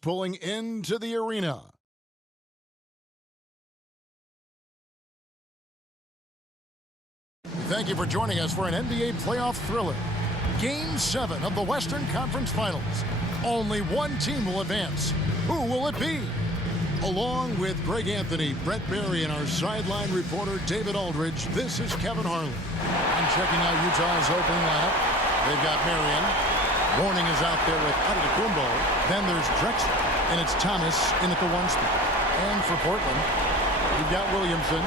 Pulling into the arena. Thank you for joining us for an NBA playoff thriller. Game 7 of the Western Conference Finals. Only one team will advance. Who will it be? Along with Greg Anthony, Brett Barry, and our sideline reporter David Aldridge, this is Kevin Harlan. I'm checking out Utah's opening lineup. They've got Marion. Mourning is out there with Antetokounmpo. Then there's Drexler, and it's Thomas in at the 1 spot. And for Portland, you've got Williamson.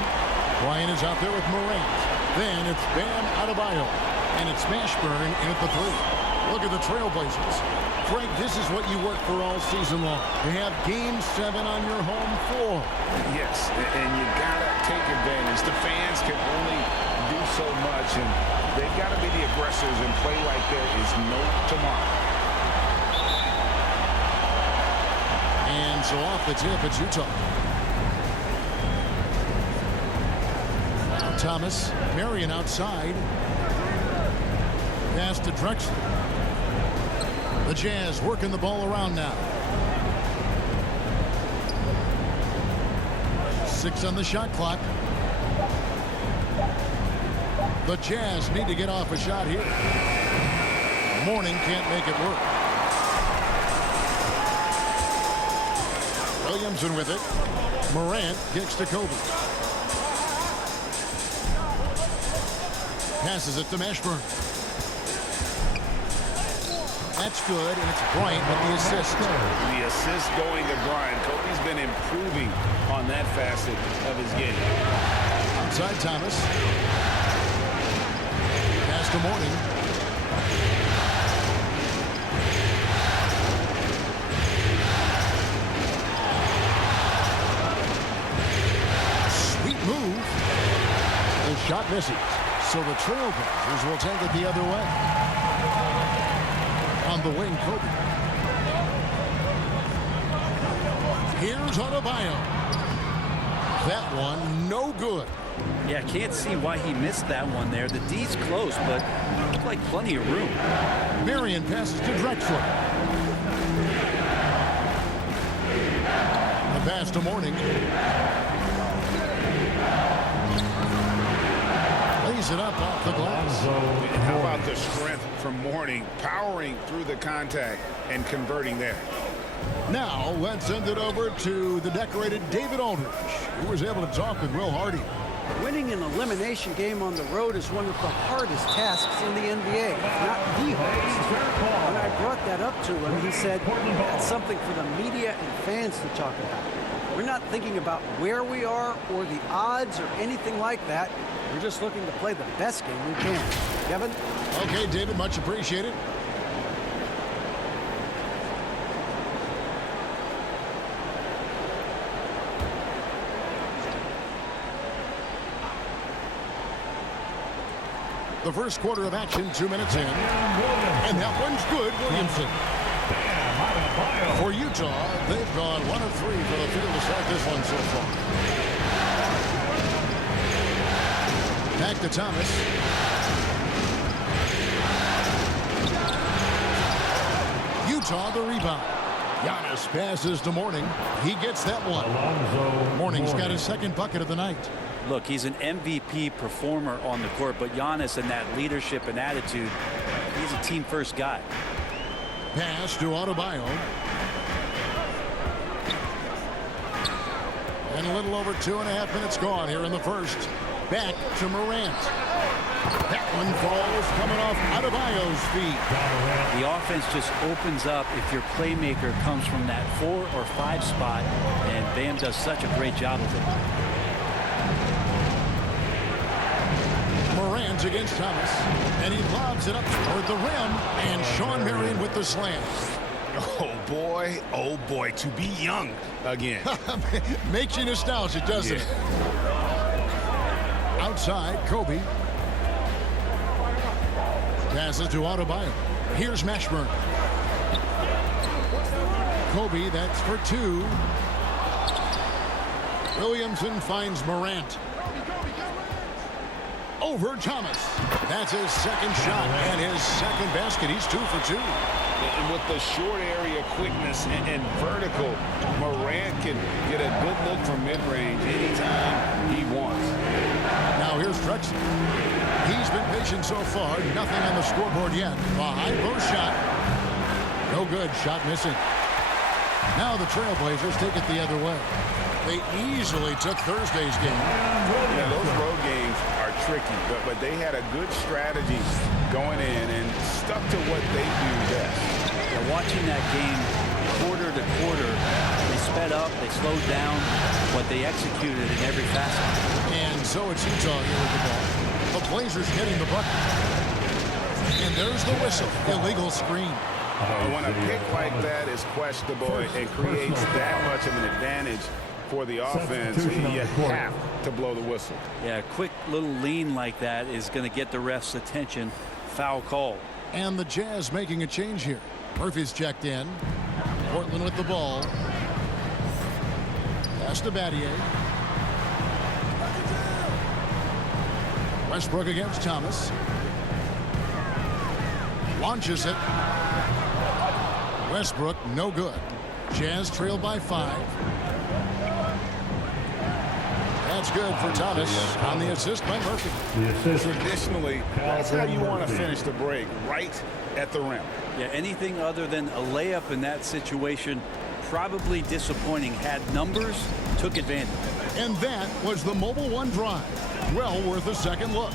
Bryant is out there with Morant. Then it's Bam Adebayo, and it's Mashburn in at the 3. Look at the Trailblazers. Frank, this is what you work for all season long. To have Game 7 on your home floor. Yes, and you gotta take advantage. The fans can only do so much, and they've got to be the aggressors and play like there is no tomorrow. And so off the tip, it's Utah. Thomas, Marion outside. Pass to Drexler. The Jazz working the ball around now. 6 on the shot clock. The Jazz need to get off a shot here. Mourning can't make it work. Williamson with it. Morant kicks to Kobe. Passes it to Mashburn. That's good, and it's Bryant with the assist. The assist going to Bryant. Kobe's been improving on that facet of his game. Outside Thomas. Pass to Mourning. Sweet move. The shot misses. So the Trailblazers will take it the other way. On the wing, Kobe. Here's Adebayo. That one, no good. Yeah, can't see why he missed that one there. The D's close, but looked like plenty of room. Marion passes to Drexler. The pass to Mourning. Lays it up off the glass. And how about the strength from Mourning, powering through the contact and converting there. Now let's send it over to the decorated David Aldridge, who was able to talk with Will Hardy. Winning an elimination game on the road is one of the hardest tasks in the NBA, not the hardest. When I brought that up to him, he said that's something for the media and fans to talk about. We're not thinking about where we are or the odds or anything like that. We're just looking to play the best game we can. Kevin? Okay, David, much appreciated. The first quarter of action, 2 minutes in. And that one's good, Williamson. For Utah, they've gone 1 of 3 for the field to start this one so far. Back to Thomas. Utah the rebound. Giannis passes to Mourning. He gets that one. Mourning's got his second bucket of the night. Look, he's an MVP performer on the court, but Giannis and that leadership and attitude, he's a team-first guy. Pass to Adebayo. And a little over 2.5 minutes gone here in the first. Back to Morant. That one falls coming off Adebayo's feet. The offense just opens up if your playmaker comes from that 4 or 5 spot, and Bam does such a great job of it. Morant against Thomas, and he lobs it up toward the rim, and Shawn Marion with the slam. Oh boy, to be young again. Makes you nostalgic, doesn't it? Outside, Kobe. Passes to Adebayo. Here's Mashburn. Kobe, that's for 2. Williamson finds Morant. over Thomas. That's his second shot and his second basket. He's 2 for 2. And with the short area quickness and vertical, Morant can get a good look from mid-range anytime he wants. Now here's Drexler. He's been patient so far. Nothing on the scoreboard yet. A high post shot. No good. Shot missing. Now the Trailblazers take it the other way. They easily took Thursday's game. Yeah, those road games are tricky, but they had a good strategy going in and stuck to what they do best. Yeah, watching that game quarter to quarter, they sped up, they slowed down, but they executed in every facet. And so it's Utah here with the ball. The Blazers getting the bucket. And there's the whistle. Illegal screen. When a pick like that is questionable and creates that much of an advantage for the offense, you have to blow the whistle. Yeah, a quick little lean like that is going to get the ref's attention. Foul call. And the Jazz making a change here. Murphy's checked in. Portland with the ball. Pass to Battier. Westbrook against Thomas. Launches it. Westbrook, no good. Jazz trail by 5. That's good for Thomas on the assist by Murphy. Traditionally, that's how you want to finish the break, right at the rim. Yeah, anything other than a layup in that situation, probably disappointing. Had numbers, took advantage. And that was the Mobile One drive. Well worth a second look.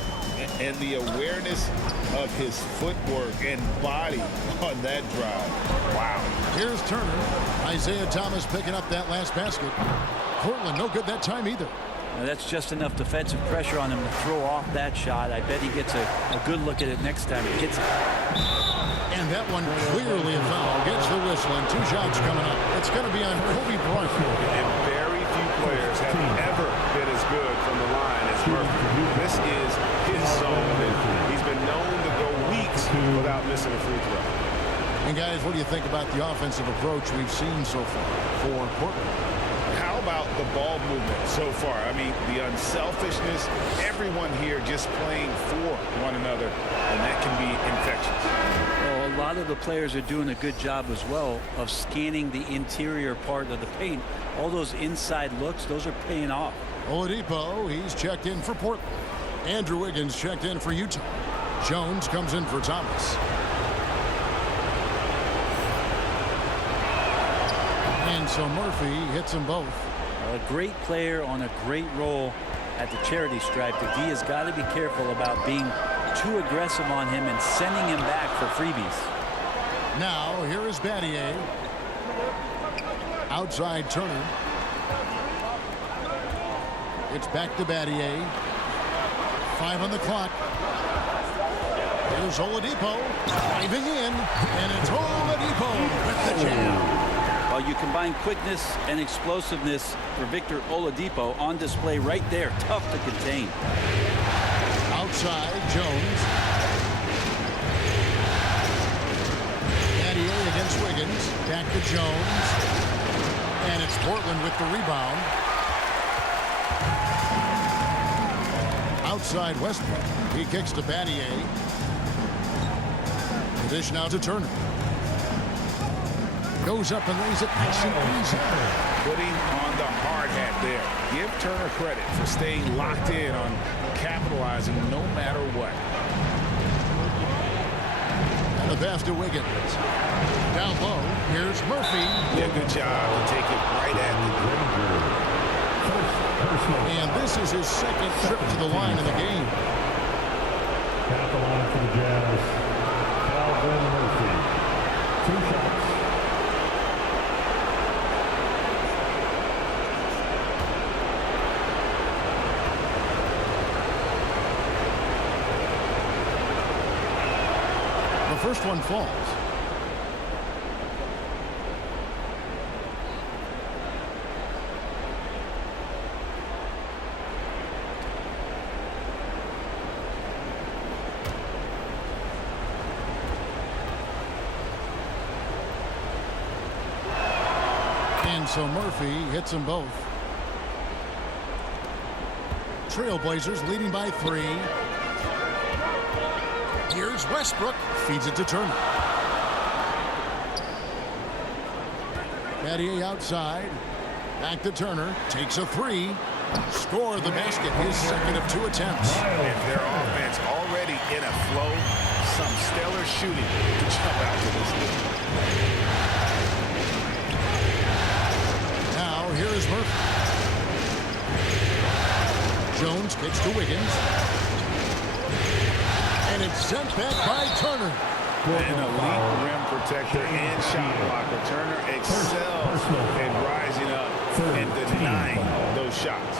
And the awareness of his footwork and body on that drive. Wow. Here's Turner. Isaiah Thomas picking up that last basket. Portland no good that time either. Now that's just enough defensive pressure on him to throw off that shot. I bet he gets a good look at it next time he hits it. And that one clearly a foul. Gets the whistle and 2 shots coming up. It's going to be on Kobe Bryant. And very few players have ever been as good from the line as Murphy. This is his zone, and he's been known to go weeks without missing a free throw. And guys, what do you think about the offensive approach we've seen so far for Portland? How about the ball movement so far? I mean, the unselfishness, everyone here just playing for one another, and that can be infectious. Well, a lot of the players are doing a good job as well of scanning the interior part of the paint. All those inside looks, those are paying off. Oladipo, he's checked in for Portland. Andrew Wiggins checked in for Utah. Jones comes in for Thomas. And so Murphy hits them both. A great player on a great role at the charity stripe. The D has got to be careful about being too aggressive on him and sending him back for freebies. Now here is Battier. Outside Turner. It's back to Battier. 5 on the clock. Here's Oladipo driving in, and it's Oladipo with the jam. Well, you combine quickness and explosiveness for Victor Oladipo on display right there. Tough to contain. Outside Jones. Battier against Wiggins. Back to Jones. And it's Portland with the rebound. Outside Westbrook. He kicks to Battier. The dish now to Turner. Goes up and lays it nice and easy. Putting on the hard hat there. Give Turner credit for staying locked in on capitalizing no matter what. And the pass to Wiggins. Down low, here's Murphy. Yeah, good job to take it right at the rim. And this is his second trip to the line in the game. At the line for the Jazz, Calvin Murphy. 2 shots. The first one falls. And so Murphy hits them both. Trailblazers leading by 3. Here's Westbrook. Feeds it to Turner. Battier outside. Back to Turner. Takes a three. Score the basket. His second of 2 attempts. If their offense already in a flow, some stellar shooting to jump out to this league. Now, here is Murphy. Jones kicks to Wiggins. And it's sent back by Turner. An elite rim protector and shot blocker. Turner excels in rising up and denying those shots.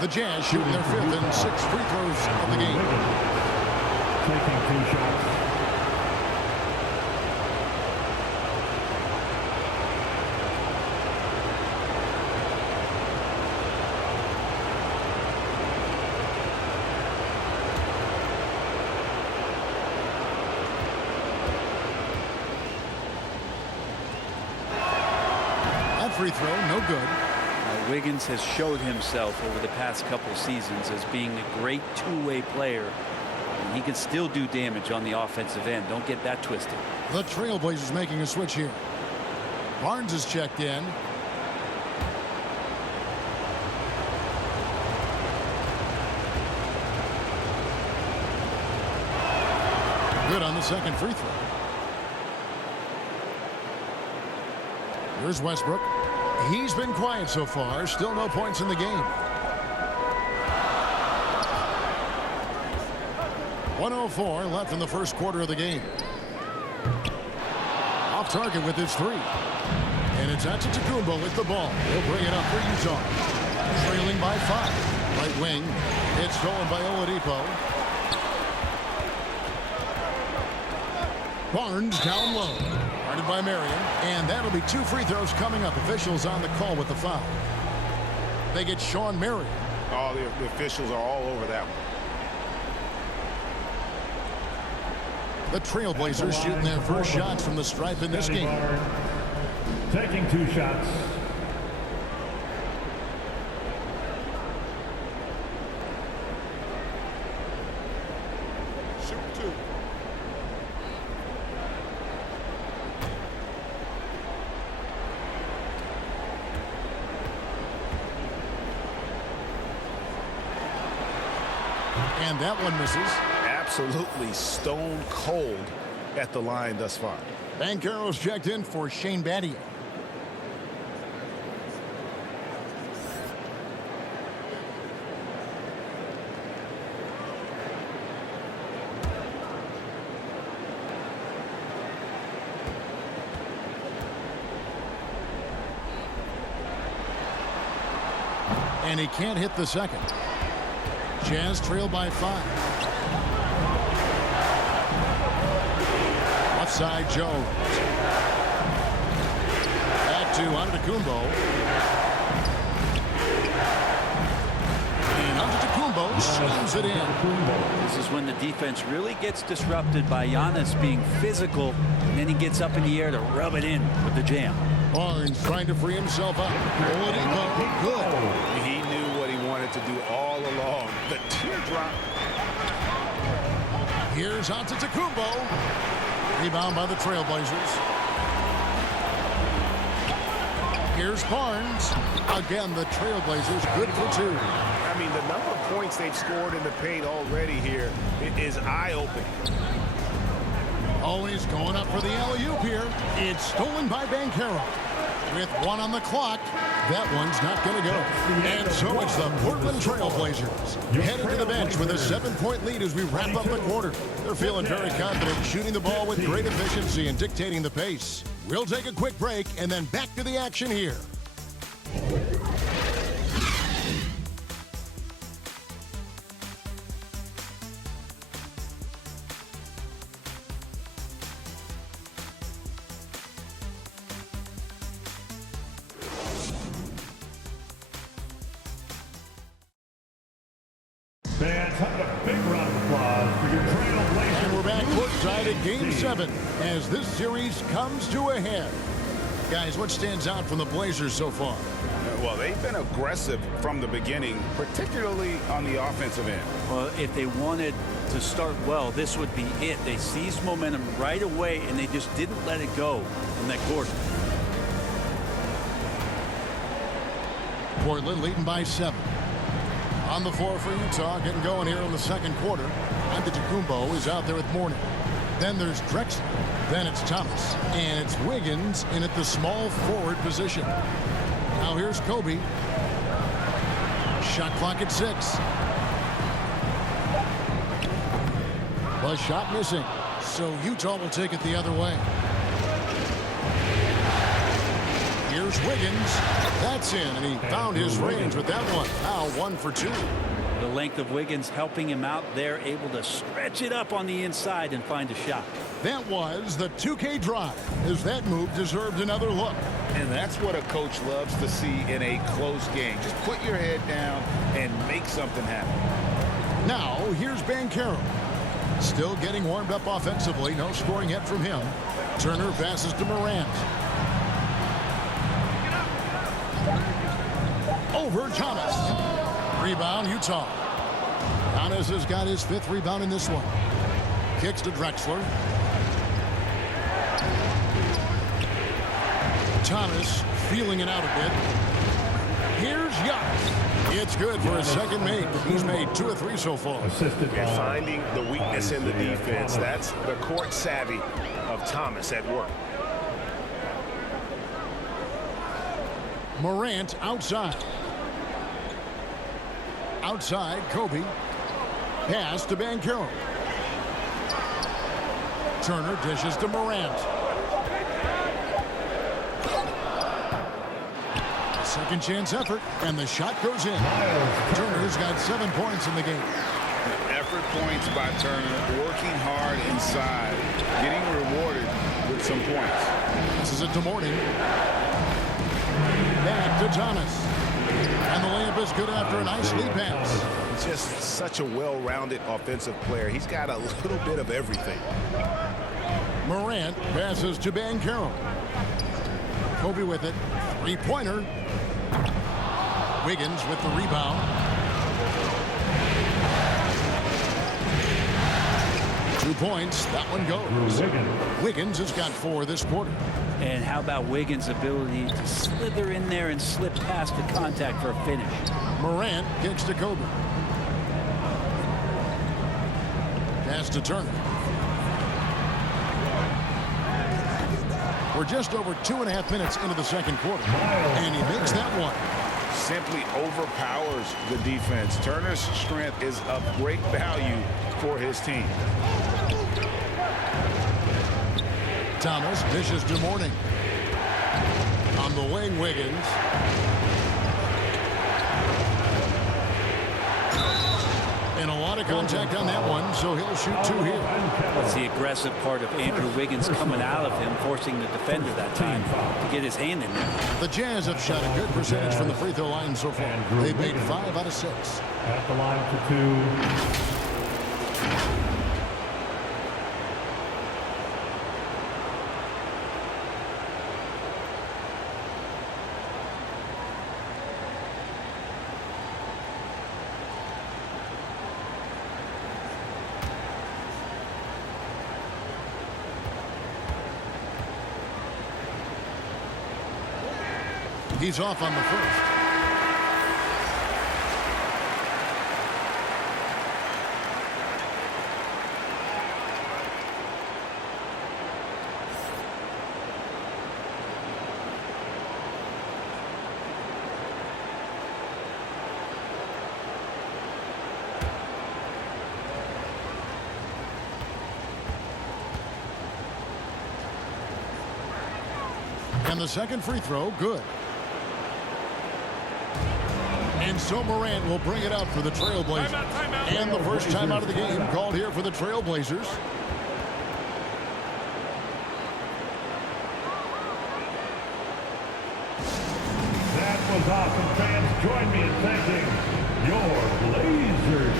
The Jazz shooting their 5th and 6th free throws of the game. Taking 2 shots. That free throw, no good. Wiggins has showed himself over the past couple seasons as being a great two-way player. And he can still do damage on the offensive end. Don't get that twisted. The Trailblazers making a switch here. Barnes is checked in. Good on the second free throw. Here's Westbrook. He's been quiet so far. Still no points in the game. 1:04 left in the first quarter of the game. Off target with his three. And it's Antetokounmpo with the ball. He'll bring it up for Utah. Trailing by 5. Right wing. It's stolen by Oladipo. Barnes down low. Guarded by Marion. And that'll be 2 free throws coming up. Officials on the call with the foul. They get Sean Marion. All the officials are all over that one. The Trailblazers shooting their first shots from the stripe in this game. Taking 2 shots. Shoot 2. And that one misses. Absolutely stone cold at the line thus far. Banchero's checked in for Shane Battier. And he can't hit the second. Jazz trail by 5. Left side, Jones. Back to Antetokounmpo. And Antetokounmpo slams it in. This is when the defense really gets disrupted by Giannis being physical, and then he gets up in the air to rub it in with the jam. Barnes trying to free himself up. Oladipo, good. He knew what he wanted to do all along. The teardrop. Here's Antetokounmpo. Rebound by the Trailblazers. Here's Barnes. Again, the Trailblazers good for 2. I mean, the number of points they've scored in the paint already here is eye-opening. Always going up for the alley-oop here. It's stolen by Banchero. With 1 on the clock, that one's not going to go. And so it's the Portland Trailblazers headed to the bench with a 7-point lead as we wrap up the quarter. They're feeling very confident, shooting the ball with great efficiency and dictating the pace. We'll take a quick break and then back to the action here. Fans, have a big round of applause for your Trailblazers. And we're back courtside at Game 7 as this series comes to a head. Guys, what stands out from the Blazers so far? Well, they've been aggressive from the beginning, particularly on the offensive end. Well, if they wanted to start well, this would be it. They seized momentum right away, and they just didn't let it go in that quarter. Portland leading by 7. On the floor for Utah, getting going here in the second quarter. Antetokounmpo is out there with Mourning. Then there's Drexler. Then it's Thomas. And it's Wiggins in at the small forward position. Now here's Kobe. Shot clock at 6. The shot missing. So Utah will take it the other way. Here's Wiggins. That's in, and he found his range with that one. Now 1 for 2. The length of Wiggins helping him out there, able to stretch it up on the inside and find a shot. That was the 2K drive, as that move deserved another look. And that's what a coach loves to see in a close game. Just put your head down and make something happen. Now, here's Banchero. Still getting warmed up offensively. No scoring yet from him. Turner passes to Morant. Over Thomas. Rebound, Utah. Giannis has got his 5th rebound in this one. Kicks to Drexler. Thomas feeling it out a bit. Here's Giannis. It's good for his second make. He's made 2 or 3 so far. Assisted by Finding the weakness in the defense. That's the court savvy of Thomas at work. Morant outside. Outside, Kobe. Pass to Banchero. Turner dishes to Morant. Second chance effort, and the shot goes in. Turner's got 7 points in the game. Effort points by Turner, working hard inside, getting rewarded with some points. This is it to Mourning. Back to Thomas. And the layup is good after a nice lead pass. He's just such a well-rounded offensive player. He's got a little bit of everything. Morant passes to Banchero. Kobe with it. 3-pointer. Wiggins with the rebound. 2 points. That one goes. Wiggins has got 4 this quarter. And how about Wiggins' ability to slither in there and slip past the contact for a finish? Morant kicks to Kobe. Pass to Turner. We're just over 2.5 minutes into the second quarter. And he makes that one. Simply overpowers the defense. Turner's strength is of great value for his team. Thomas dishes to Mourning. On the wing, Wiggins. And a lot of contact on that one, so he'll shoot 2 here. That's the aggressive part of Andrew Wiggins coming out of him, forcing the defender that time to get his hand in there. The Jazz have shot a good percentage from the free throw line so far. They've made 5 out of 6. at the line for 2. He's off on the first. And the second free throw, good. And so Morant will bring it up for the Trailblazers. Timeout. And the first time out of the game called here for the Trailblazers. That was awesome, fans. Join me in thanking your Blazers.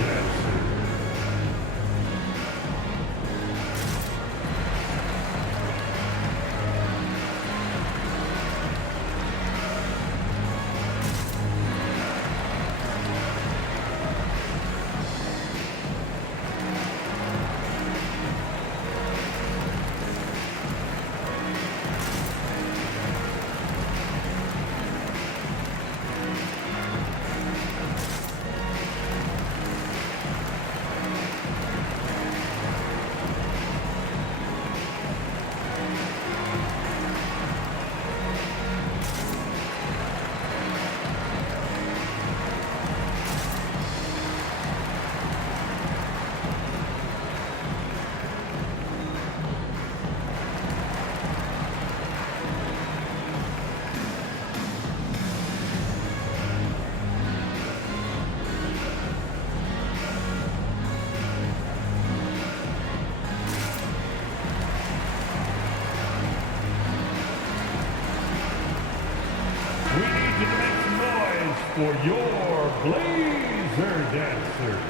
for your Blazer Dancers.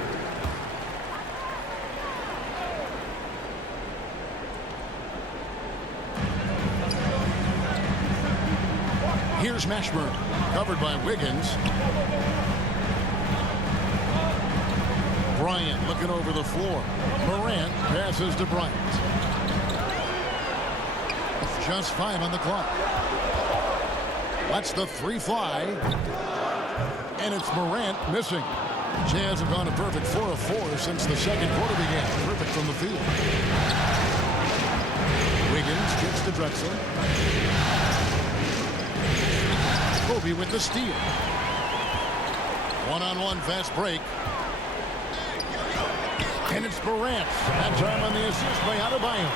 Here's Mashburn, covered by Wiggins. Bryant looking over the floor. Morant passes to Bryant. Just 5 on the clock. That's the 3 fly. And it's Morant missing. Jazz have gone a perfect 4 of 4 since the second quarter began. Perfect from the field. Wiggins gets to Drexler. Kobe with the steal. One-on-one fast break. And it's Morant. That time on the assist by Adebayo.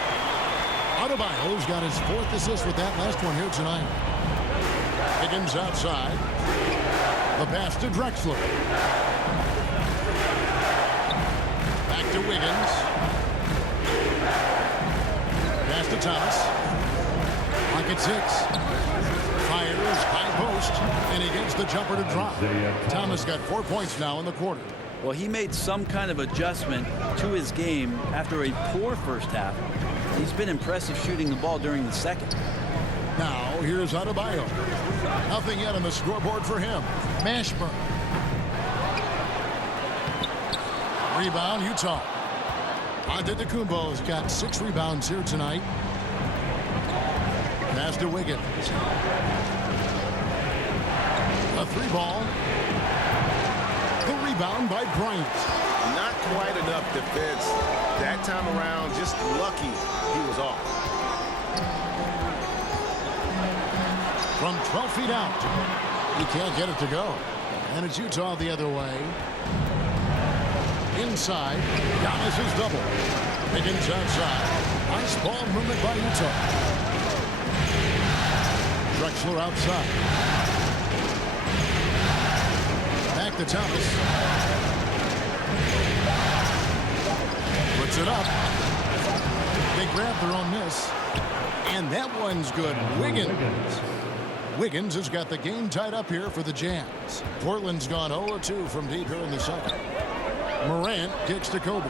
Adebayo's got his 4th assist with that last one here tonight. Higgins outside. The pass to Drexler. Back to Wiggins. Pass to Thomas. Clock at 6. Fires, high post, and he gets the jumper to drop. Thomas got 4 points now in the quarter. Well, he made some kind of adjustment to his game after a poor first half. He's been impressive shooting the ball during the second. Now, here's Adebayo. Nothing yet on the scoreboard for him. Mashburn. Rebound, Utah. Antetokounmpo's got 6 rebounds here tonight. Pass to Wiggins. A 3 ball. The rebound by Bryant. Not quite enough defense that time around. Just lucky he was off. From 12 feet out. He can't get it to go. And it's Utah the other way. Inside. Giannis is double. Higgins outside. Nice ball movement by Utah. Drexler outside. Back to Thomas. Puts it up. They grab their own miss. And that one's good. Wiggins. Wiggins has got the game tied up here for the Jazz. Portland's gone 0-2 from deep here in the second. Morant kicks to Kobe.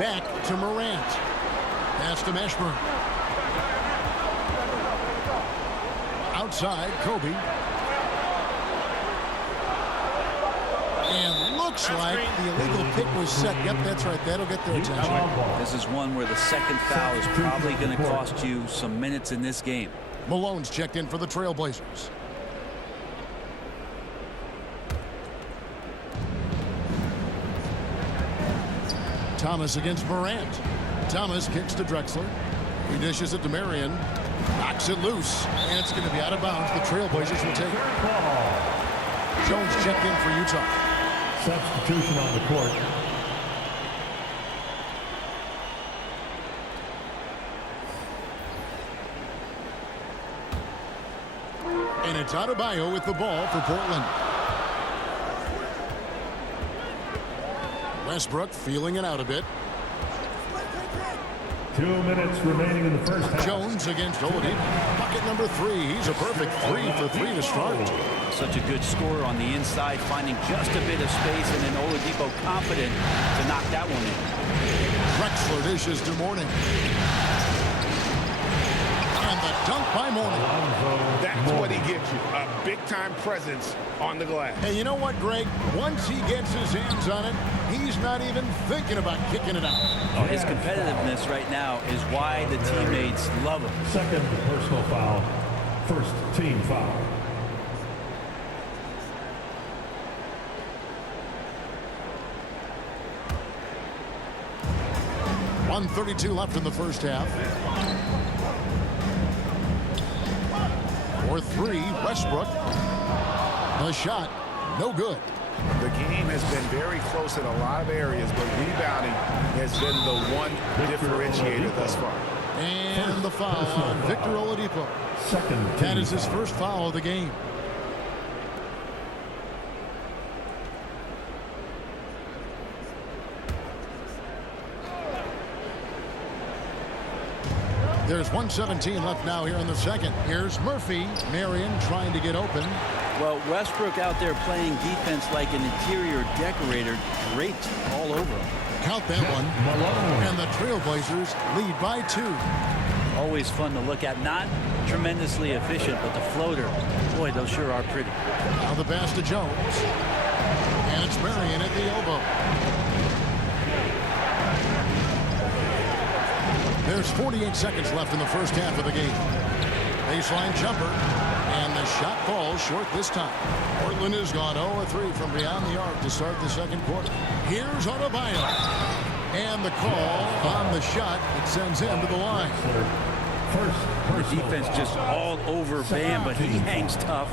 Back to Morant. Pass to Mashburn. Outside, Kobe. And looks like the illegal pick was set. Yep, that's right. That'll get their attention. This is one where the second foul is probably going to cost you some minutes in this game. Malone's checked in for the Trailblazers. Thomas against Morant. Thomas kicks to Drexler. He dishes it to Marion. Knocks it loose. And it's going to be out of bounds. The Trailblazers will take it. Jones checked in for Utah. Substitution on the court. And it's Adebayo with the ball for Portland. Westbrook feeling it out a bit. 2 minutes remaining in the first half. Jones against Oladipo. Bucket number 3. He's a perfect 3 for 3 to start. Such a good scorer on the inside, finding just a bit of space, and then Oladipo confident to knock that one in. Drexler dishes to Mourning. And the dunk by Mourning. That's what he gives you. A big-time presence on the glass. And you know what, Greg? Once he gets his hands on it, he's not even thinking about kicking it out. Oh, his competitiveness right now is why the teammates love him. Second personal foul. First team foul. .132 left in the first half. For 3, Westbrook. The shot, no good. The game has been very close in a lot of areas, but rebounding has been the one differentiator thus far. And the foul on Victor Oladipo. Second. That is his first foul of the game. There's 1:17 left now here in the second. Here's Murphy. Marion trying to get open. Well, Westbrook out there playing defense like an interior decorator. Great all over him. Count that one. Malone. And the Trailblazers lead by 2. Always fun to look at. Not tremendously efficient, but the floater, boy, those sure are pretty. Now the pass to Jones. And it's Marion at the elbow. There's 48 seconds left in the first half of the game. Baseline jumper. And the shot falls short this time. Portland has gone 0-3 from beyond the arc to start the second quarter. Here's Adebayo. And the call on the shot. It sends him to the line. The defense just all over Bam, but he hangs tough.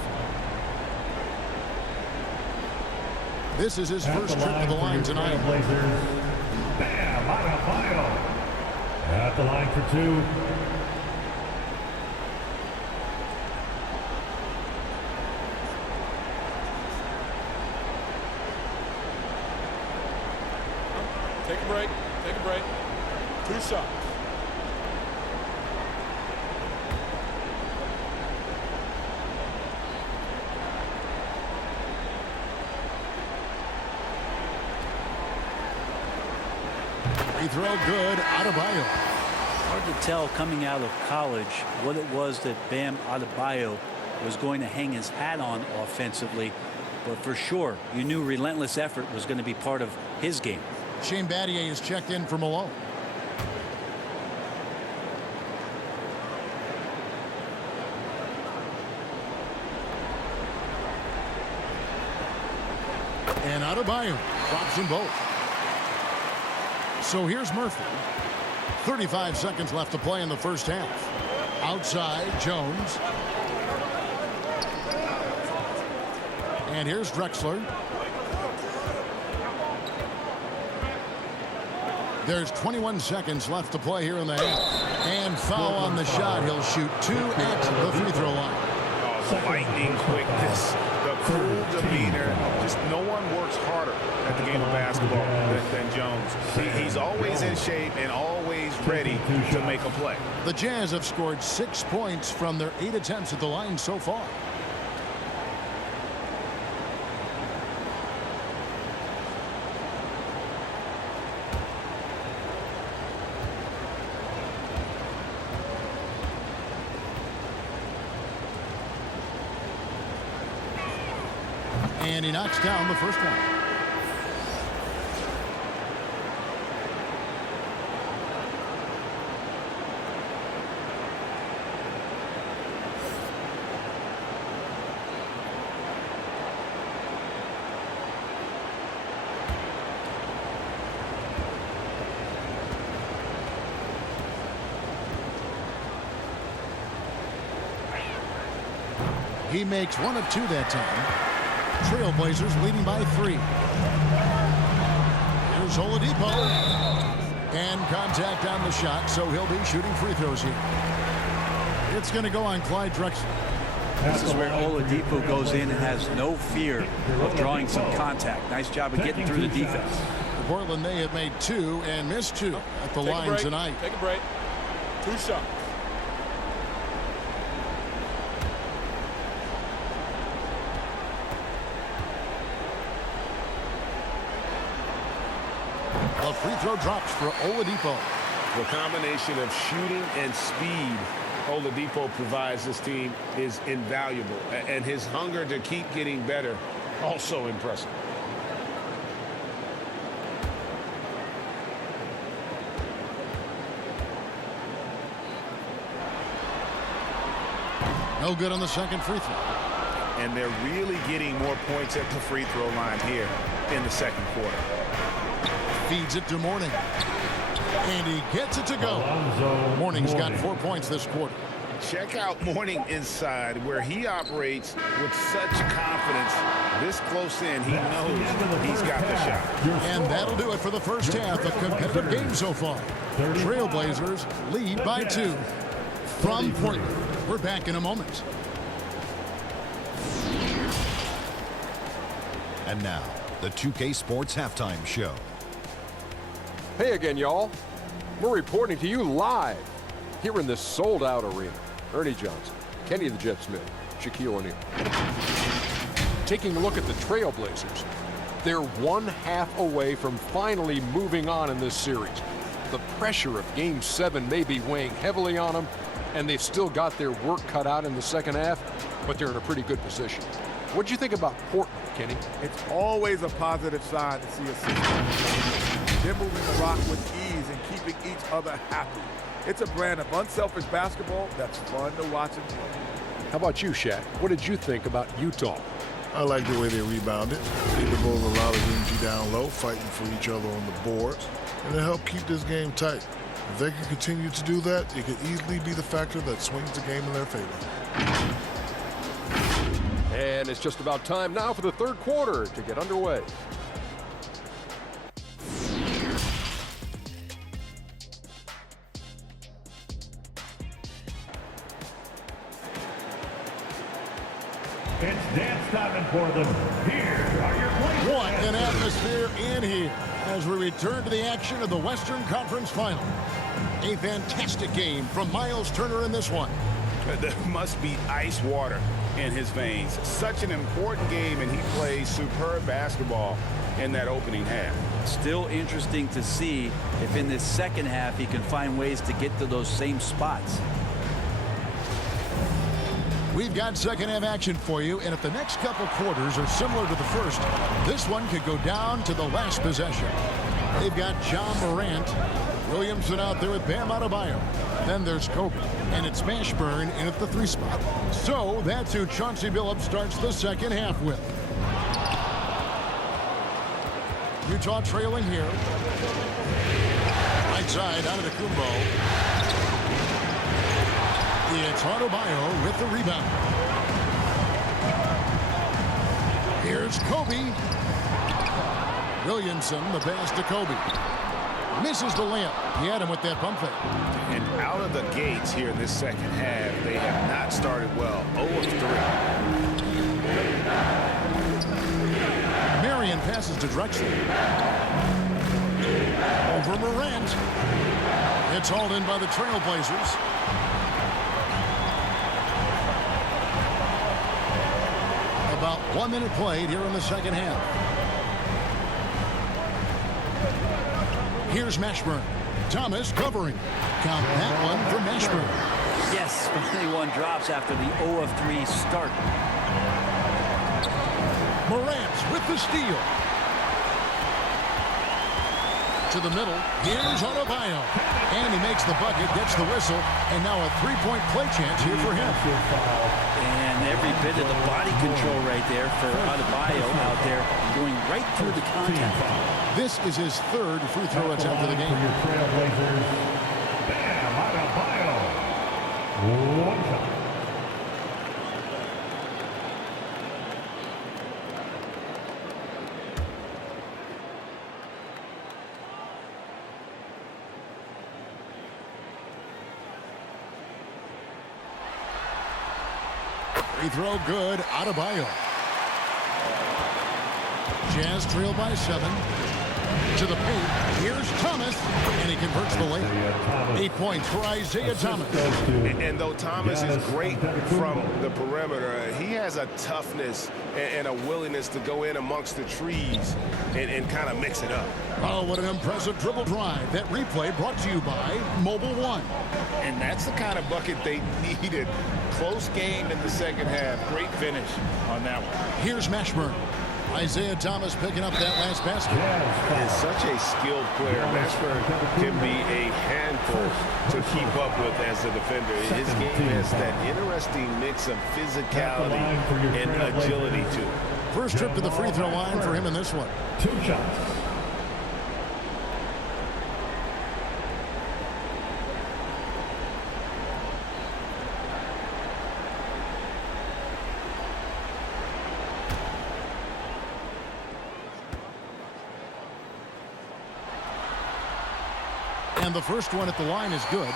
This is his first trip to the line tonight. Bam Adebayo at the line for 2. Take a break. Take a break. 2 shots. Free throw good. Adebayo. Hard to tell coming out of college what it was that Bam Adebayo was going to hang his hat on offensively. But for sure, you knew relentless effort was going to be part of his game. Shane Battier is checked in for Malone. And Adebayo drops them both. So here's Murphy. 35 seconds left to play in the first half. Outside, Jones. And here's Drexler. There's 21 seconds left to play here in the half. And foul on the shot. He'll shoot 2 at the free throw line. Oh, the lightning quickness, the cool demeanor. Just no one works harder at the game of basketball than Jones. He's always in shape and always ready to make a play. The Jazz have scored 6 points from their 8 attempts at the line so far. And he knocks down the first one. He makes 1 of 2 that time. Trailblazers leading by 3. Here's Oladipo. And contact on the shot, so he'll be shooting free throws here. It's going to go on Clyde Drexler. This is where Oladipo goes in and has no fear of drawing some contact. Nice job of getting through the defense. For Portland, they have made 2 and missed 2 at the line tonight. Take a break. 2 shots. A free throw drops for Oladipo. The combination of shooting and speed Oladipo provides this team is invaluable. And his hunger to keep getting better, also impressive. No good on the second free throw. And they're really getting more points at the free throw line here in the second quarter. Feeds it to Mourning. And he gets it to go. Mourning's got 4 points this quarter. Check out Mourning inside, where he operates with such confidence. This close in, he knows he's got the shot. And that'll do it for the first half. A competitive game so far. Trailblazers lead by 2 from Portland. We're back in a moment. And now, the 2K Sports Halftime Show. Hey again, y'all. We're reporting to you live here in this sold-out arena. Ernie Johnson, Kenny the Jet Smith, Shaquille O'Neal. Taking a look at the Trailblazers, they're 1/2 away from finally moving on in this series. The pressure of Game 7 may be weighing heavily on them, and they've still got their work cut out in the second half, but they're in a pretty good position. What do you think about Portland, Kenny? It's always a positive sign to see a system. They're moving the rock with ease and keeping each other happy. It's a brand of unselfish basketball that's fun to watch and play. How about you, Shaq? What did you think about Utah? I like the way they rebounded. They gave the Bulls a lot of energy down low, fighting for each other on the boards, and it helped keep this game tight. If they can continue to do that, it could easily be the factor that swings the game in their favor. And it's just about time now for the third quarter to get underway. It's dance time in Portland. Here are your players. What an atmosphere in here as we return to the action of the Western Conference Final. A fantastic game from Miles Turner in this one. There must be ice water in his veins. Such an important game, and he plays superb basketball in that opening half. Still interesting to see if in this second half he can find ways to get to those same spots. We've got second half action for you, and if the next couple quarters are similar to the first, this one could go down to the last possession. They've got John Morant, Williamson out there with Bam Adebayo. Then there's Kobe, and it's Mashburn in at the 3 spot. So that's who Chauncey Billups starts the second half with. Utah trailing here. Right side, Antetokounmpo. It's Adebayo with the rebound. Here's Kobe. Williamson, the pass to Kobe. Misses the layup. He had him with that pump fake. And out of the gates here in this second half, they have not started well. 0 of 3. Marion passes to Drexler. Over Morant. It's hauled in by the Trailblazers. About 1 minute played here in the second half. Here's Mashburn. Thomas covering. Count that one for Mashburn. Yes, finally one drops after the 0 of 3 start. Morant with the steal. To the middle. Here's Adebayo. And he makes the bucket, gets the whistle, and now a 3-point play chance here for him. And every bit of the body control right there for Adebayo out there, going right through the contact. This is his third free throw attempt of the game. For your Trailblazers, Bam Adebayo. One shot. Free throw good. Adebayo. Jazz trail by 7. To the paint. Here's Thomas. And he converts the layup. 8 points for Isaiah Thomas. And though Thomas is great from the perimeter, he has a toughness and a willingness to go in amongst the trees and kind of mix it up. Oh, what an impressive dribble drive. That replay brought to you by Mobile One. And that's the kind of bucket they needed. Close game in the second half. Great finish on that one. Here's Mashburn. Isaiah Thomas picking up that last basket. Is such a skilled player. Mashburn can be a handful to keep up with as a defender. His game has that interesting mix of physicality and agility to it. First trip to the free throw line for him in this one. 2 shots. And the first one at the line is good.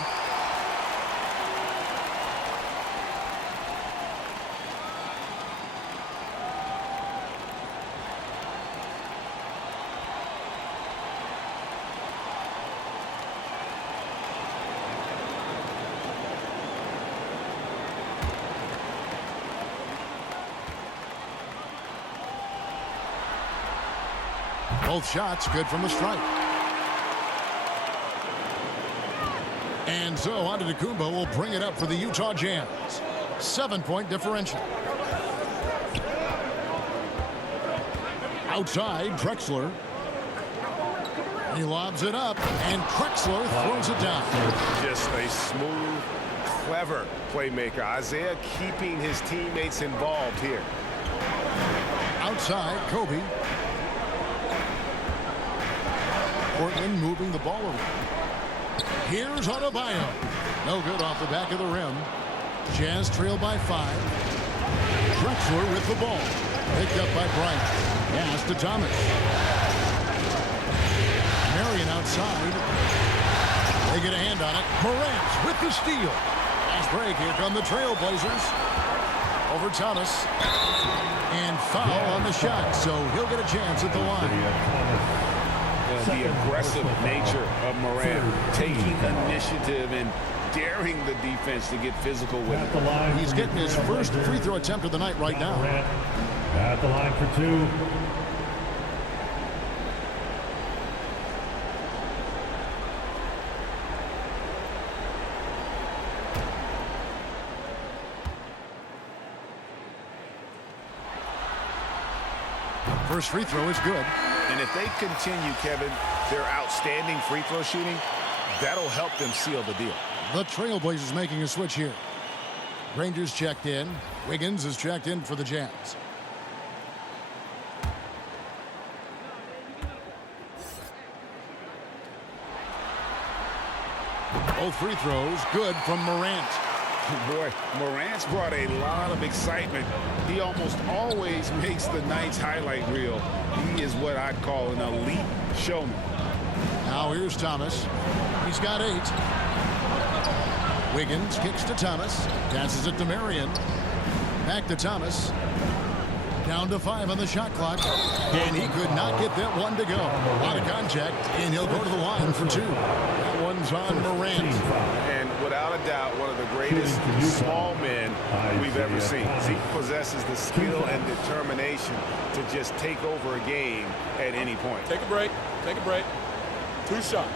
Both shots good from the stripe. And so Antetokounmpo will bring it up for the Utah Jazz. 7-point differential. Outside, Drexler. He lobs it up, and Drexler throws it down. Just a smooth, clever playmaker. Isaiah keeping his teammates involved here. Outside, Kobe. Portland moving the ball around. Here's Adebayo. No good off the back of the rim. Jazz trail by 5. Drexler with the ball. Picked up by Bryant. Pass to Thomas. Marion outside. They get a hand on it. Morant with the steal. Fast break. Here come the Trailblazers. Over Thomas. And foul on the shot, so he'll get a chance at the line. The aggressive nature of Morant, taking initiative and daring the defense to get physical with him. He's getting his first free throw attempt of the night right now. At the line for 2. First free throw is good. And if they continue, Kevin, their outstanding free throw shooting, that'll help them seal the deal. The Trailblazers making a switch here. Rangers checked in. Wiggins is checked in for the Jazz. Both free throws good from Morant. Boy, Morant's brought a lot of excitement. He almost always makes the night's highlight reel. He is what I'd call an elite showman. Now here's Thomas. He's got 8. Wiggins kicks to Thomas. Passes it to Marion. Back to Thomas. Down to 5 on the shot clock. And he could not get that one to go. A lot of contact, and he'll go to the line for 2. That one's on Morant. And without a doubt, one of the greatest small men we've ever seen. He possesses the skill and determination to just take over a game at any point. Take a break. Take a break. 2 shots.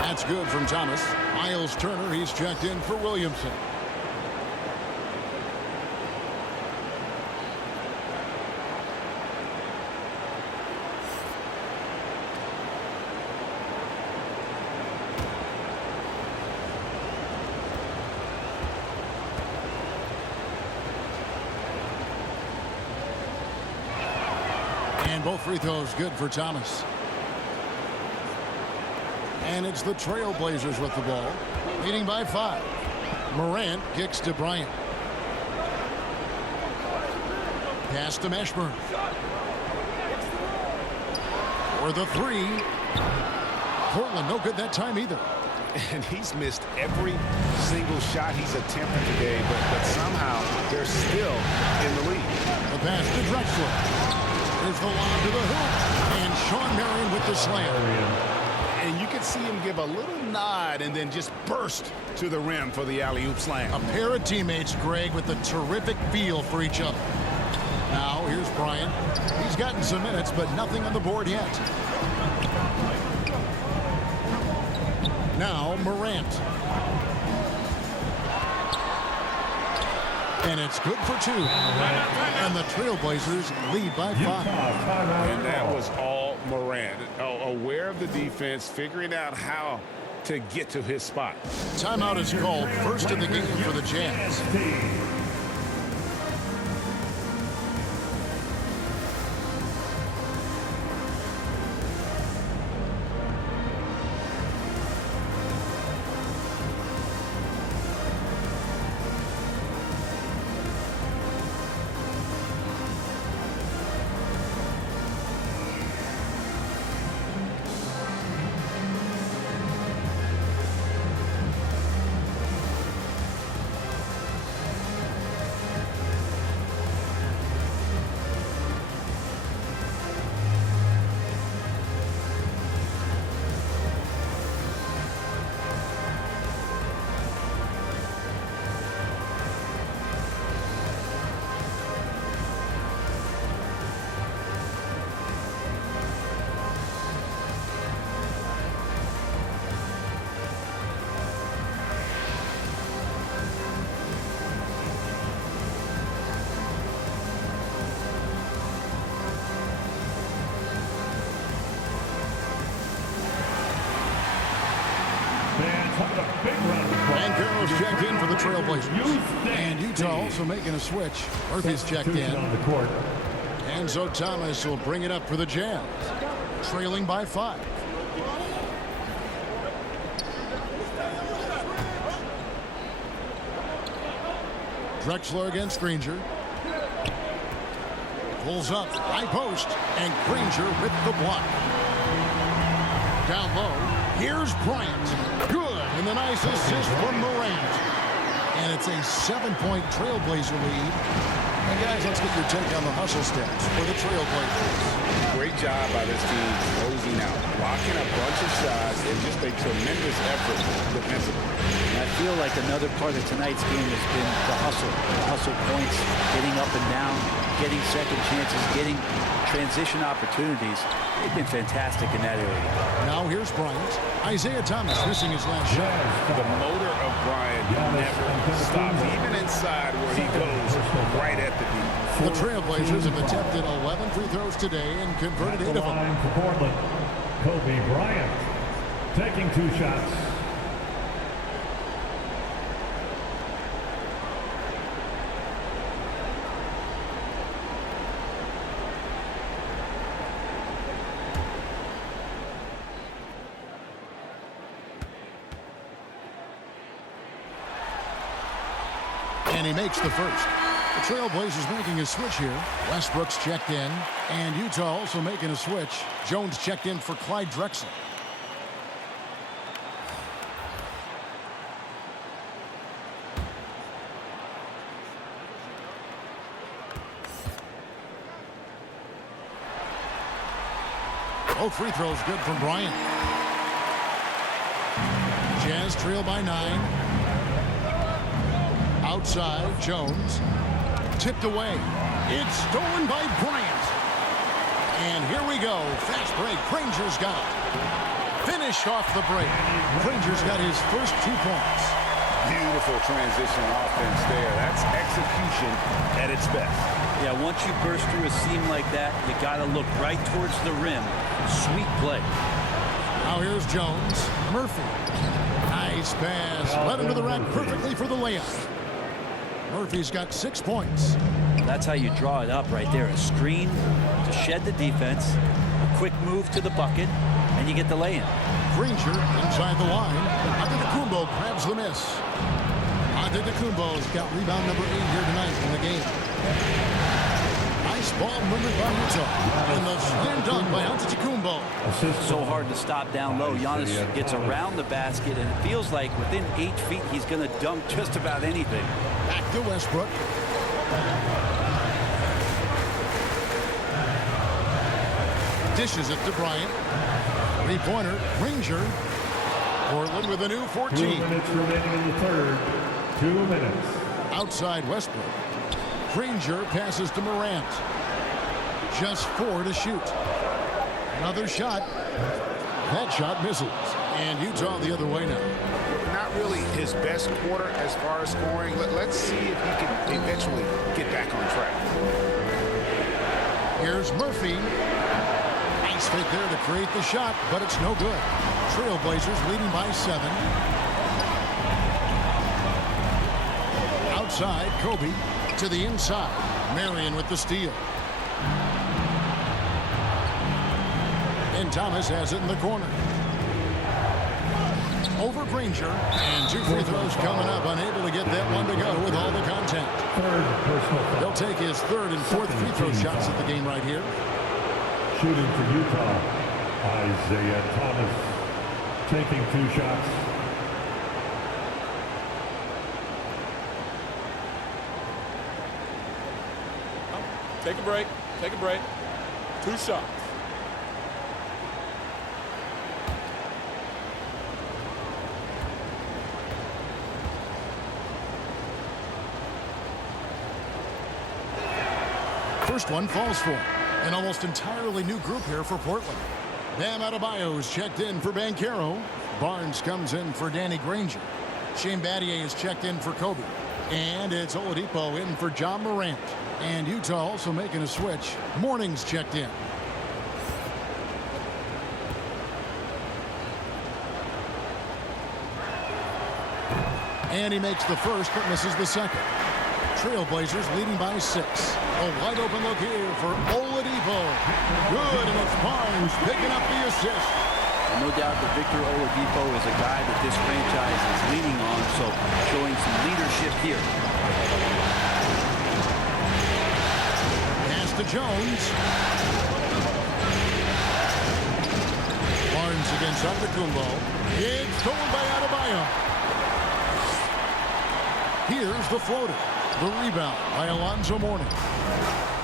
That's good from Thomas. Miles Turner, he's checked in for Williamson. And both free throws good for Thomas. And it's the Trailblazers with the ball, leading by 5. Morant kicks to Bryant. Pass to Mashburn. For the 3. Portland no good that time either. And he's missed every single shot he's attempted today, but somehow they're still in the lead. The pass to Drexler. There's the lob to the hoop. And Sean Marion with the slam. And you can see him give a little nod and then just burst to the rim for the alley-oop slam. A pair of teammates, Greg, with a terrific feel for each other. Now, here's Bryant. He's gotten some minutes, but nothing on the board yet. Now, Morant. And it's good for 2. And the Trailblazers lead by 5. And that was all Morant. Aware of the defense, figuring out how to get to his spot. Timeout is called. First of the game for the Jazz. has checked in for the Trailblazers. And Utah also making a switch. Murphy's checked in. On the court. Enzo Thomas will bring it up for the Jazz. Trailing by 5. Drexler against Granger. Pulls up, high post, and Granger with the block. Down low, here's Bryant. Good, and the nice assist from Morant. And it's a 7-point Trailblazer lead. And guys, let's get your take on the hustle steps for the Trailblazers. Great job by this team closing out, blocking a bunch of shots, and just a tremendous effort defensively. And I feel like another part of tonight's game has been the hustle points, getting up and down, getting second chances, getting transition opportunities. They've been fantastic in that area. Now here's Bryant. Isaiah Thomas missing his last shot. The motor of Bryant never stops, even inside where he goes right at the deep. The Trailblazers have attempted 11 free throws today and converted 8 of them. Line for Portland. Kobe Bryant taking 2 shots. And he makes the first. The Trailblazers making a switch here. Westbrook's checked in. And Utah also making a switch. Jones checked in for Clyde Drexler. Both free throws good from Bryant. Jazz trail by 9. Outside, Jones. Tipped away. It's stolen by Bryant. And here we go. Fast break. Granger's got it. Finish off the break. Granger's got his first 2 points. Beautiful transition offense there. That's execution at its best. Yeah, once you burst through a seam like that, you got to look right towards the rim. Sweet play. Now here's Jones. Murphy. Nice pass. Led him to the rack perfectly for the layup. Murphy's got 6 points. That's how you draw it up right there. A screen to shed the defense, a quick move to the bucket, and you get the lay-in. Granger inside the line. Antetokounmpo grabs the miss. Antetokounmpo's got rebound number 8 here tonight in the game. Nice ball movement by Utah. And the slam dunk by Antetokounmpo. So hard to stop down low. Giannis gets around the basket, and it feels like within 8 feet he's going to dunk just about anything. Back to Westbrook. Dishes it to Bryant. 3-pointer. Granger. Portland with a new 14. 2 minutes remaining in the third. 2 minutes. Outside Westbrook. Granger passes to Morant. Just 4 to shoot. Another shot. That shot misses. And Utah the other way now. Not really his best quarter as far as scoring. Let's see if he can eventually get back on track. Here's Murphy. Nice fit there to create the shot, but it's no good. Trailblazers leading by 7. Outside, Kobe to the inside. Marion with the steal. And Thomas has it in the corner. Over Granger. And 2 free throws coming up. Unable to get that one to go with all the contact. He'll take his 3rd and 4th free throw shots at the game right here. Shooting for Utah, Isaiah Thomas taking 2 shots. Take a break. Take a break. 2 shots. First one falls for him. An almost entirely new group here for Portland. Bam Adebayo's checked in for Banchero. Barnes comes in for Danny Granger. Shane Battier is checked in for Kobe. And it's Oladipo in for John Morant. And Utah also making a switch. Morning's checked in. And he makes the first but misses the second. Trailblazers leading by 6. A wide open look here for Oladipo. Good, and it's Barnes picking up the assist. And no doubt that Victor Oladipo is a guy that this franchise is leaning on, so showing some leadership here. Pass to Jones. Barnes against Antetokounmpo. It's stolen by Adebayo. Here's the floater. The rebound by Alonzo Mourning.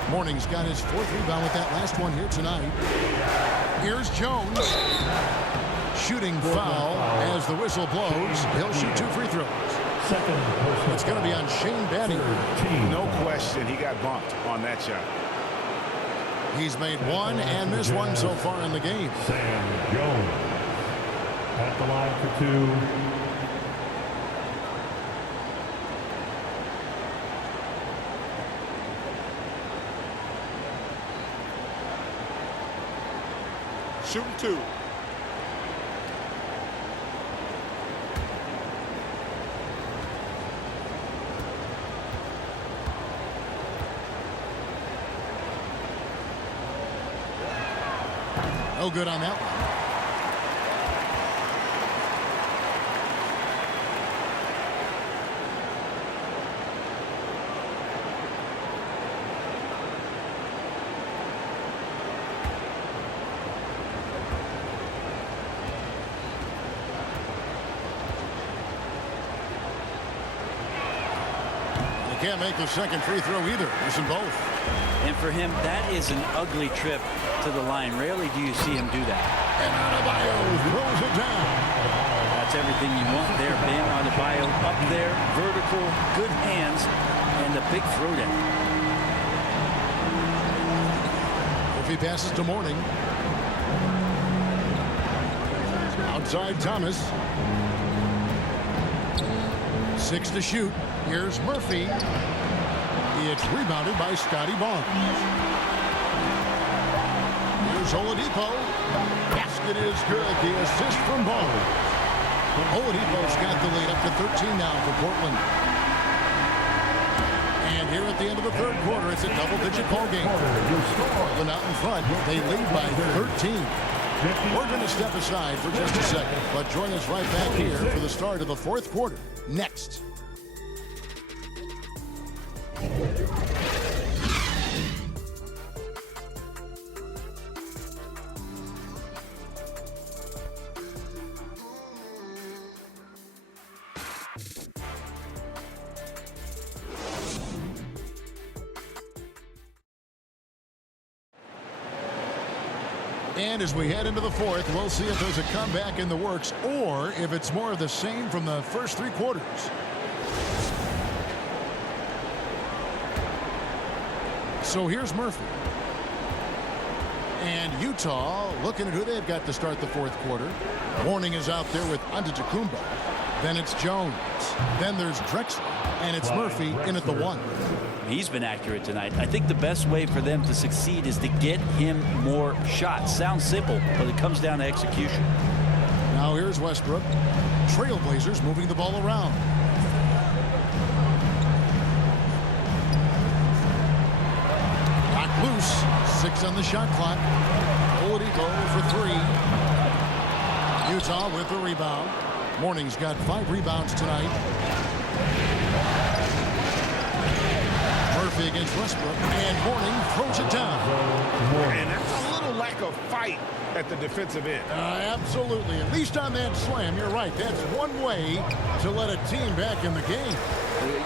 Mourning's got his 4th rebound with that last one here tonight. Here's Jones. Shooting foul as the whistle blows. He'll shoot 2 free throws. It's going to be on Shane Battier. No question, he got bumped on that shot. He's made 1 and missed 1 so far in the game. Sam Jones at the line for 2. Shooting 2. No good on that one. They can't make the second free throw either. Missing both. And for him, that is an ugly trip to the line. Rarely do you see him do that. And Adebayo throws it down. That's everything you want there. Bam Adebayo up there, vertical, good hands, and the big throwdown. If he passes to Mourning. Outside Thomas. 6 to shoot. Here's Murphy. It's rebounded by Scotty Barnes. Here's Oladipo. Basket is good. The assist from Barnes. Oladipo's got the lead up to 13 now for Portland. And here at the end of the 3rd quarter, it's a double-digit ball game. Portland out in front. They lead by 13. We're going to step aside for just a second, but join us right back here for the start of the 4th quarter. Next. And as we head into the 4th, we'll see if there's a comeback in the works or if it's more of the same from the first 3 quarters. So here's Murphy. And Utah looking at who they've got to start the 4th quarter. Mourning is out there with Antetokounmpo. Then it's Jones. Then there's Drexler. And it's Murphy in at the 1. He's been accurate tonight. I think the best way for them to succeed is to get him more shots. Sounds simple, but it comes down to execution. Now here's Westbrook. Trailblazers moving the ball around. Knocked loose. 6 on the shot clock. Oladipo for 3. Utah with the rebound. Mourning's got 5 rebounds tonight. Murphy against Westbrook, and Mourning throws it down. And that's a little lack of fight at the defensive end. Absolutely. At least on that slam, you're right. That's one way to let a team back in the game.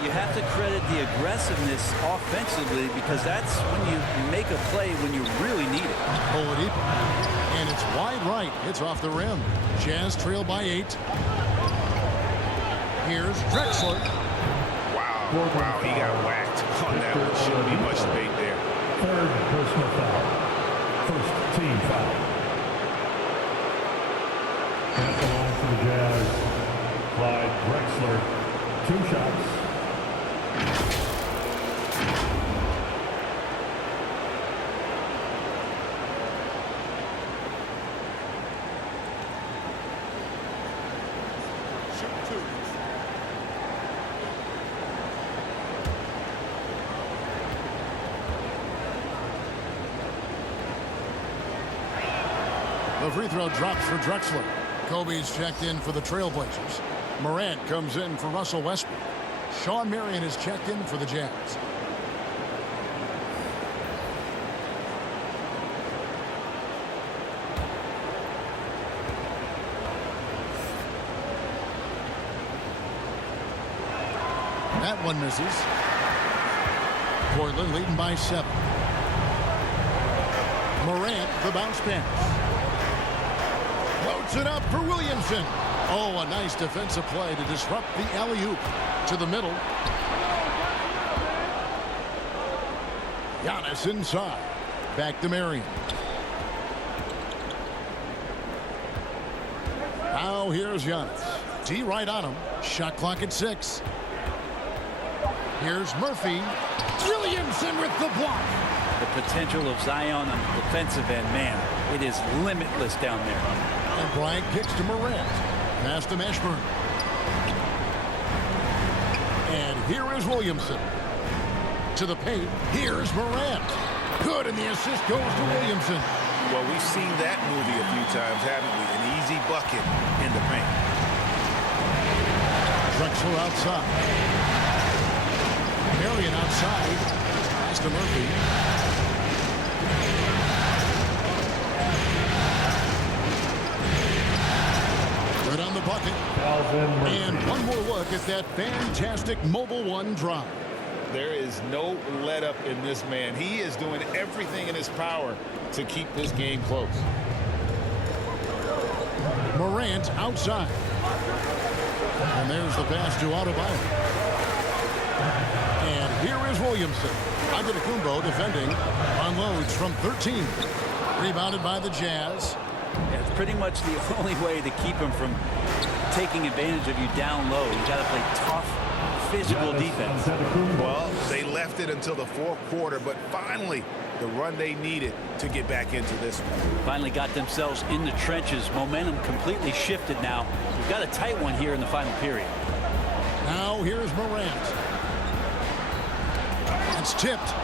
You have to credit the aggressiveness offensively because that's when you make a play when you really need it. Oladipo. And it's wide right. It's off the rim. Jazz trail by 8. Here's Drexler. Wow, he got whacked on that one. Shouldn't be much debate there. 3rd personal foul. 1st team foul. At the line for the Jazz, Clyde Drexler. 2 shots. The free throw drops for Drexler. Kobe's checked in for the Trailblazers. Morant comes in for Russell Westbrook. Shawn Marion is checked in for the Jazz. That one misses. Portland leading by 7. Morant, the bounce pass. Floats it up for Williamson. Oh, a nice defensive play to disrupt the alley-oop. To the middle. Giannis inside. Back to Marion. Now here's Giannis. D right on him. Shot clock at 6. Here's Murphy. Williamson with the block. The potential of Zion on the defensive end, man, it is limitless down there. And Bryant kicks to Morant. Pass to Mashburn. And here is Williamson. To the paint. Here's Morant. Good, and the assist goes to Williamson. Well, we've seen that movie a few times, haven't we? An easy bucket in the paint. Drexler outside. Marion outside. Pass to Murphy. Good on the bucket. And one more look at that fantastic Mobile One drive. There is no let up in this man. He is doing everything in his power to keep this game close. Morant outside. And there's the pass to Adebayo. And here is Williamson. Antetokounmpo defending. Unloads from 13. Rebounded by the Jazz. Yeah, it's pretty much the only way to keep him from taking advantage of you down low. You got to play tough, physical defense. Well, they left it until the fourth quarter, but finally the run they needed to get back into this one. Finally got themselves in the trenches. Momentum completely shifted now. We've got a tight one here in the final period. Now here's Morant. It's tipped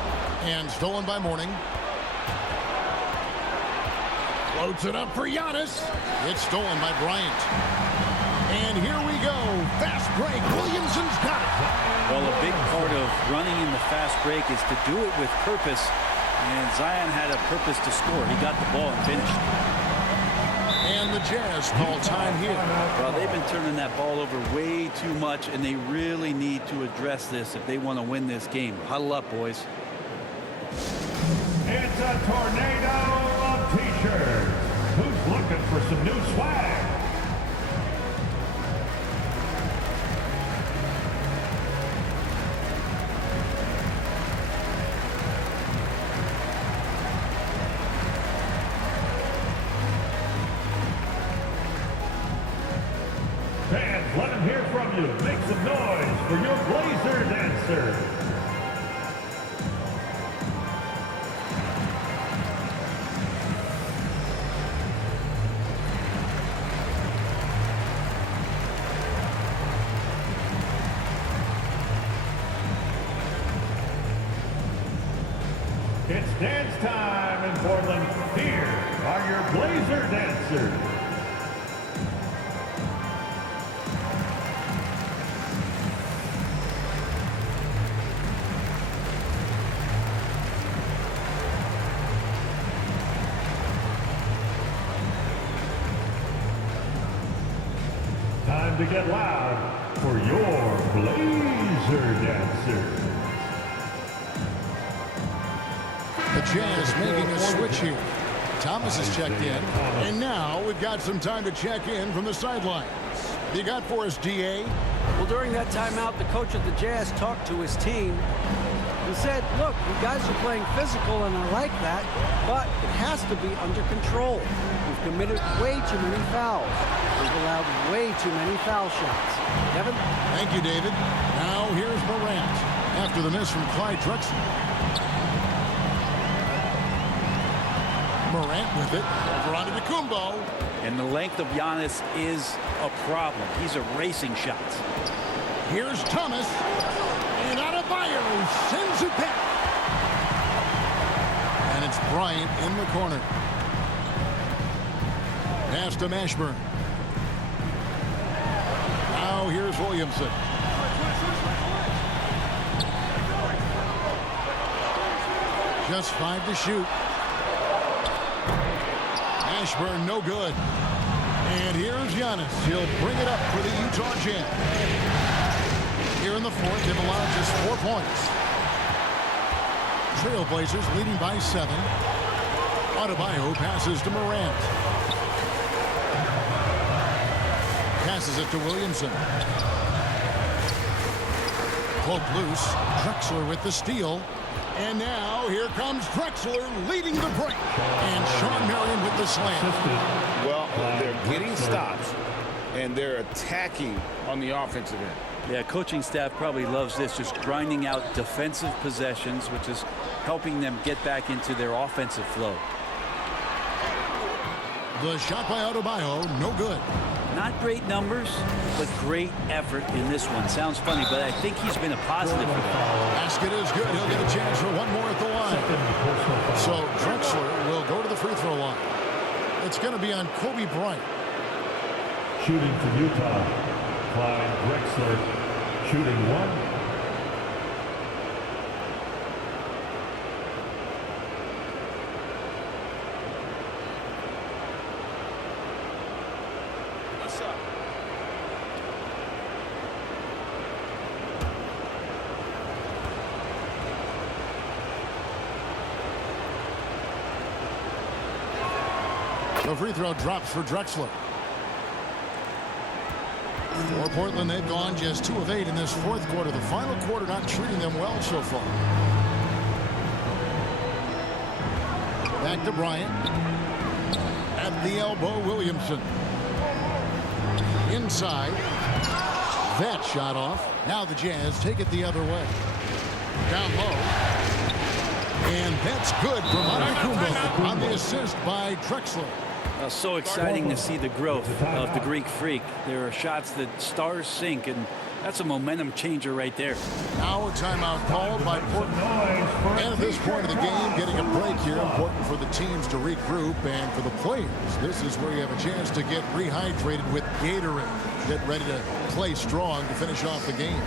and stolen by Mourning. Floats it up for Giannis. It's stolen by Bryant. And here we go. Fast break. Williamson's got it. Well, a big part of running in the fast break is to do it with purpose. And Zion had a purpose to score. He got the ball and finished. And the Jazz call time here. Well, they've been turning that ball over way too much, and they really need to address this if they want to win this game. Huddle up, boys. It's a tornado of T-shirts. Who's looking for some new swag? Fans, let them hear from you. Make some noise for your Blazer dancer. It's dance time in Portland. Here are your Blazer dancers. Time to get loud for your Blazer dancers. The Jazz making a switch here. Thomas is checked in. And now we've got some time to check in from the sidelines. You got for us, D.A.? Well, during that timeout, the coach of the Jazz talked to his team. He said, look, you guys are playing physical, and I like that, but it has to be under control. We've committed way too many fouls. We've allowed way too many foul shots. Kevin? Thank you, David. Now here's Morant after the miss from Clyde Drexler. Morant with it. Over onto Antetokounmpo. And the length of Giannis is a problem. He's erasing shots. Here's Thomas. And Adebayo sends it back. And it's Bryant in the corner. Pass to Mashburn. Now here's Williamson. Just 5 to shoot. Mashburn no good. And here's Giannis. He'll bring it up for the Utah Jazz. Here in the fourth, they've allowed just 4 points. Trailblazers leading by 7. Adebayo passes to Morant. Passes it to Williamson. Cloak loose. Drexler with the steal. And now here comes Drexler leading the break. And Sean Marion with the slam. Well, they're getting stops, and they're attacking on the offensive end. Yeah, coaching staff probably loves this, just grinding out defensive possessions, which is helping them get back into their offensive flow. The shot by Adebayo, no good. Not great numbers, but great effort in this one. Sounds funny, but I think he's been a positive for them. Basket is good. He'll get a chance for one more at the line. So Drexler will go to the free throw line. It's going to be on Kobe Bryant. Shooting for Utah, Clyde Drexler, shooting 1. The free throw drops for Drexler. For Portland, they've gone just 2 of 8 in this fourth quarter. The final quarter not treating them well so far. Back to Bryant. At the elbow, Williamson. Inside. That shot off. Now the Jazz take it the other way. Down low. And that's good from Antetokounmpo on the assist by Drexler. So exciting to see the growth of the Greek Freak. There are shots that stars sink, and that's a momentum changer right there. Now a timeout called by Portland. And at this point of the game, getting a break here, important for the teams to regroup, and for the players, this is where you have a chance to get rehydrated with Gatorade. Get ready to play strong to finish off the game.